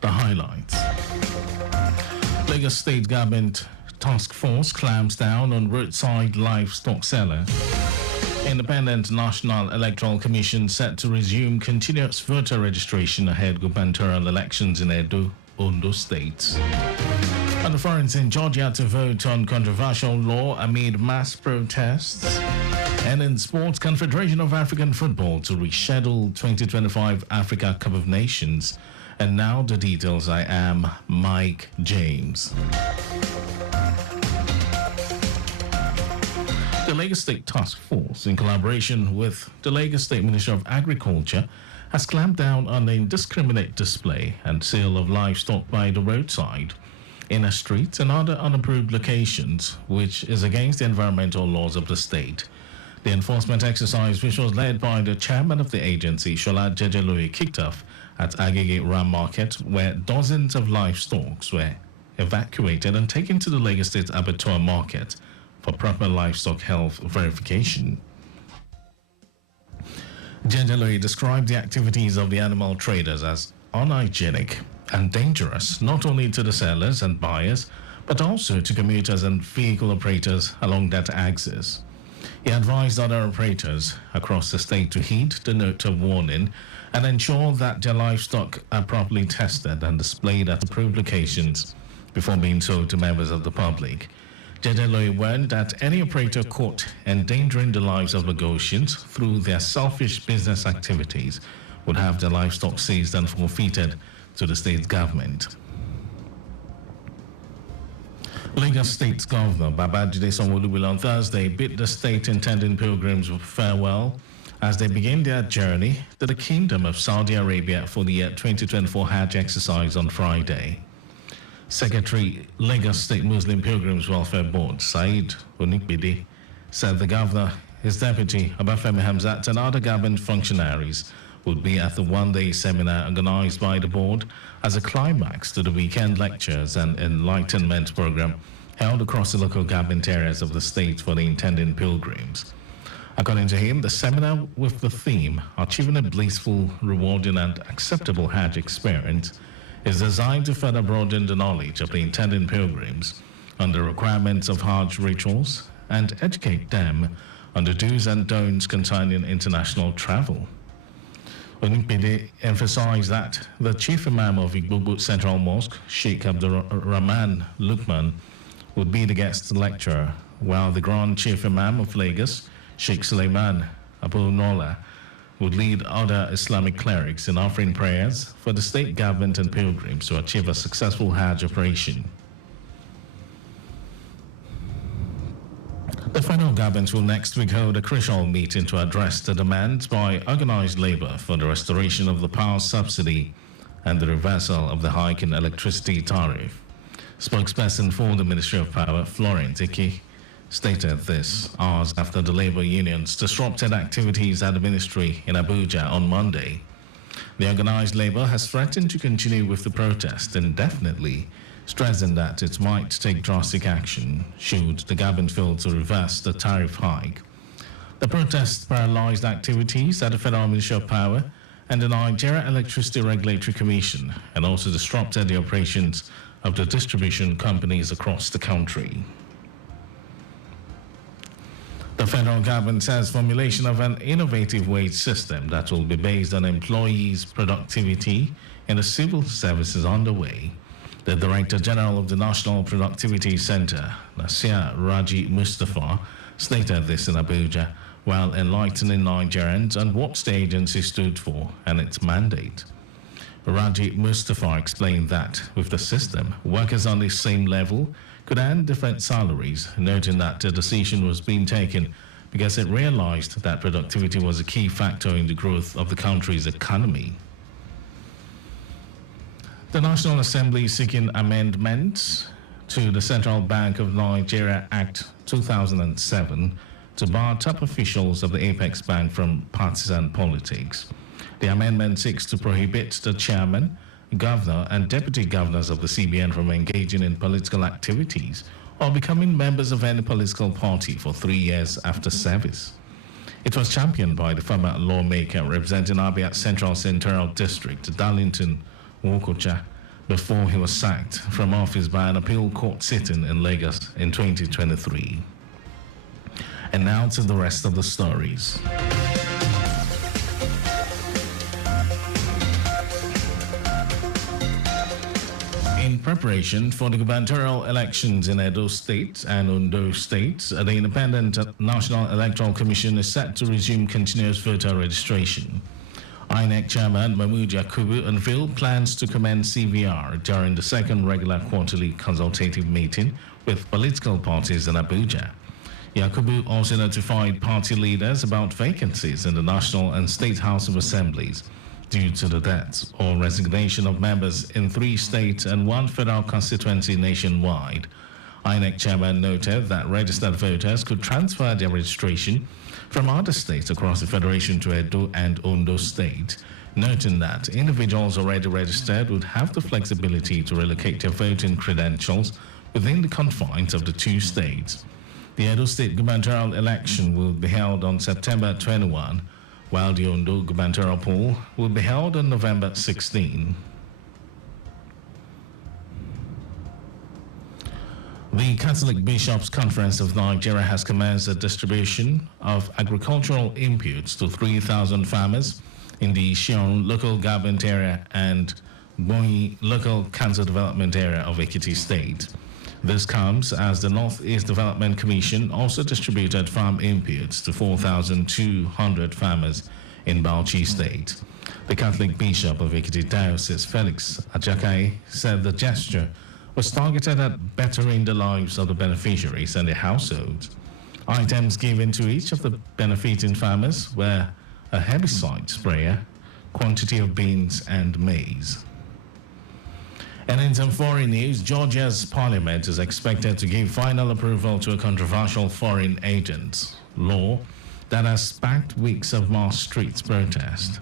The highlights. Lagos State Government Task Force clamps down on roadside livestock seller. Independent National Electoral Commission set to resume continuous voter registration ahead gubernatorial elections in Edo, Ondo states. And the foreigners in Georgia to vote on controversial law amid mass protests. And in sports, Confederation of African Football to reschedule 2025 Africa Cup of Nations. And now the details. I am Mike James. The Lagos State Task Force, in collaboration with the Lagos State Ministry of Agriculture, has clamped down on the indiscriminate display and sale of livestock by the roadside, in a street and other unapproved locations, which is against the environmental laws of the state. The enforcement exercise, which was led by the chairman of the agency, Shola Jejeloye, kicked off at Agege Ram Market, where dozens of livestock were evacuated and taken to the Lagos State Abattoir Market for proper livestock health verification. Jejeloye described the activities of the animal traders as unhygienic and dangerous, not only to the sellers and buyers, but also to commuters and vehicle operators along that axis. He advised other operators across the state to heed the note of warning and ensure that their livestock are properly tested and displayed at approved locations before being sold to members of the public. Jejeloye warned that any operator caught endangering the lives of Lagosians through their selfish business activities would have their livestock seized and forfeited to the state government. Lagos State Governor Babajide Sanwo-Olu will on Thursday bid the state-intending pilgrims farewell as they begin their journey to the Kingdom of Saudi Arabia for the year 2024 Hajj exercise on Friday. Secretary, Lagos State Muslim Pilgrims Welfare Board, Said Onikbidi, said the governor, his deputy, Obafemi Hamzat, and other government functionaries would be at the one-day seminar organized by the board as a climax to the weekend lectures and enlightenment program held across the local government areas of the state for the intending pilgrims. According to him, the seminar with the theme, Achieving a Blissful, Rewarding and Acceptable Hajj Experience, is designed to further broaden the knowledge of the intending pilgrims on the requirements of Hajj rituals and educate them on the do's and don'ts concerning international travel. Onikbidi emphasized that the chief imam of Igbobo Central Mosque, Sheikh Abdurrahman Lukman, would be the guest lecturer, while the Grand Chief Imam of Lagos, Sheikh Suleiman Abu Nola, would lead other Islamic clerics in offering prayers for the state government and pilgrims to achieve a successful Hajj operation. The federal government will next week hold a crucial meeting to address the demands by organized labor for the restoration of the power subsidy and the reversal of the hike in electricity tariff. Spokesperson for the Ministry of Power, Florence Iki, stated this hours after the labor unions disrupted activities at the ministry in Abuja on Monday. The organized labor has threatened to continue with the protest indefinitely, stressing that it might take drastic action should the government fail to reverse the tariff hike. The protests paralyzed activities at the Federal Ministry of Power and the Nigeria Electricity Regulatory Commission, and also disrupted the operations of the distribution companies across the country. The federal government says formulation of an innovative wage system that will be based on employees' productivity in the civil service is underway. The Director General of the National Productivity Center, Nasir Raji Mustafa, stated this in Abuja while enlightening Nigerians on what the agency stood for and its mandate. Raji Mustafa explained that with the system, workers on the same level could earn different salaries, noting that the decision was being taken because it realized that productivity was a key factor in the growth of the country's economy. The National Assembly is seeking amendments to the Central Bank of Nigeria Act 2007 to bar top officials of the Apex Bank from partisan politics. The amendment seeks to prohibit the chairman, governor, and deputy governors of the CBN from engaging in political activities or becoming members of any political party for 3 years after service. It was championed by the former lawmaker representing Abia Central Senatorial District, Darlington Wokocha, before he was sacked from office by an appeal court sitting in Lagos in 2023. And now to the rest of the stories. In preparation for the gubernatorial elections in Edo State and Ondo State, the Independent National Electoral Commission is set to resume continuous voter registration. INEC Chairman Mahmood Yakubu unveiled plans to commence CVR during the second regular quarterly consultative meeting with political parties in Abuja. Yakubu also notified party leaders about vacancies in the National and State House of Assemblies due to the death or resignation of members in 3 states and 1 federal constituency nationwide. INEC Chairman noted that registered voters could transfer their registration from other states across the Federation to Edo and Ondo State, noting that individuals already registered would have the flexibility to relocate their voting credentials within the confines of the 2 states. The Edo State gubernatorial election will be held on September 21, while the Ondo gubernatorial poll will be held on November 16. The Catholic Bishops' Conference of Nigeria has commenced the distribution of agricultural inputs to 3,000 farmers in the Shion local government area and Bonyi local council development area of Ekiti State. This comes as the Northeast Development Commission also distributed farm inputs to 4,200 farmers in Bauchi State. The Catholic Bishop of Ekiti Diocese, Felix Ajakai, said the gesture was targeted at bettering the lives of the beneficiaries and their households. Items given to each of the benefiting farmers were a herbicide sprayer, quantity of beans, and maize. And in some foreign news, Georgia's parliament is expected to give final approval to a controversial foreign agents law that has sparked weeks of mass street protest.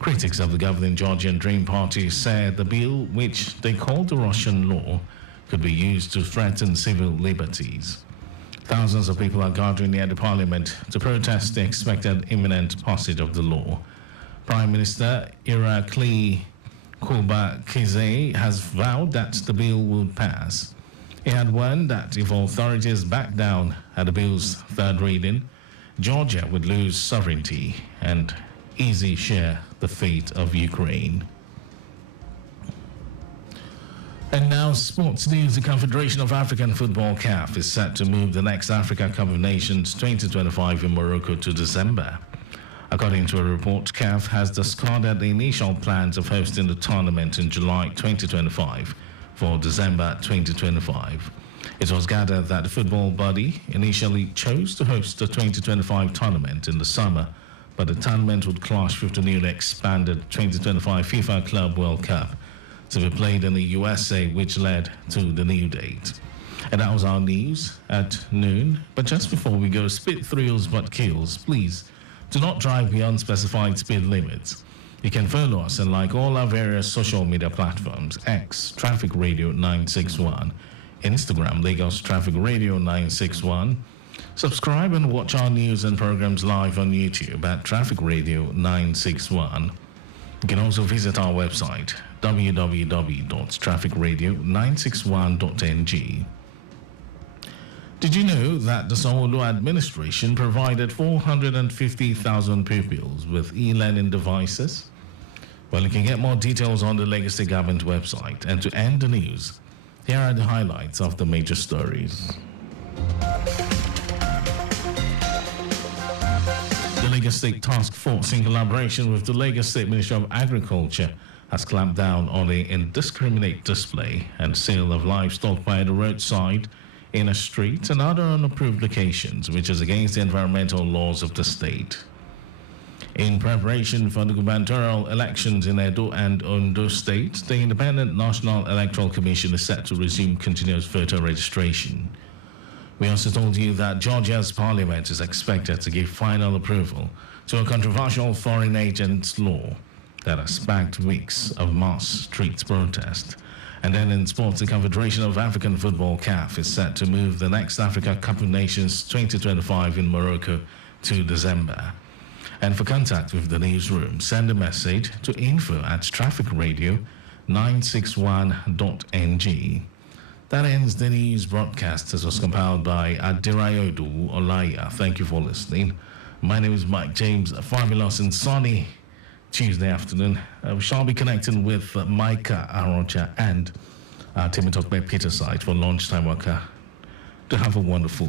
Critics of the governing Georgian Dream Party said the bill, which they called the Russian law, could be used to threaten civil liberties. Thousands of people are gathering near the parliament to protest the expected imminent passage of the law. Prime Minister Irakli Kobakize has vowed that the bill will pass. He had warned that if authorities back down at the bill's third reading, Georgia would lose sovereignty and easily share the fate of Ukraine. And now sports news. The Confederation of African Football (CAF) is set to move the next Africa Cup of Nations 2025 in Morocco to December. According to a report, CAF has discarded the initial plans of hosting the tournament in July 2025 for December 2025. It was gathered that the football body initially chose to host the 2025 tournament in the summer, but the tournament would clash with the newly expanded 2025 FIFA Club World Cup to be played in the USA, which led to the new date. And that was our news at noon. But just before we go, speed thrills but kills. Please do not drive beyond specified speed limits. You can follow us and like all our various social media platforms: X, Traffic Radio 961, Instagram, Lagos Traffic Radio 961. Subscribe and watch our news and programs live on YouTube at Traffic Radio 961. You can also visit our website, www.trafficradio961.ng. Did you know that the Sanwo-Olu administration provided 450,000 pupils with e-learning devices? Well, you can get more details on the Lagos State Government website. And to end the news, here are the highlights of the major stories. The Lagos State Task Force, in collaboration with the Lagos State Ministry of Agriculture, has clamped down on the indiscriminate display and sale of livestock by the roadside, in a street, and other unapproved locations, which is against the environmental laws of the state. In preparation for the gubernatorial elections in Edo and Ondo State, the Independent National Electoral Commission is set to resume continuous voter registration. We also told you that Georgia's parliament is expected to give final approval to a controversial foreign agents law that has sparked weeks of mass street protest. And then in sports, the Confederation of African Football (CAF) is set to move the next Africa Cup of Nations 2025 in Morocco to December. And for contact with the newsroom, send a message to info@trafficradio 961.ng. That ends the news broadcast. This was compiled by Adirayodu Olaya. Thank you for listening. My name is Mike James. Fabulous and sunny Tuesday afternoon. We shall be connecting with Micah Arocha and Timotokbe Peterside for lunchtime worker. To have a wonderful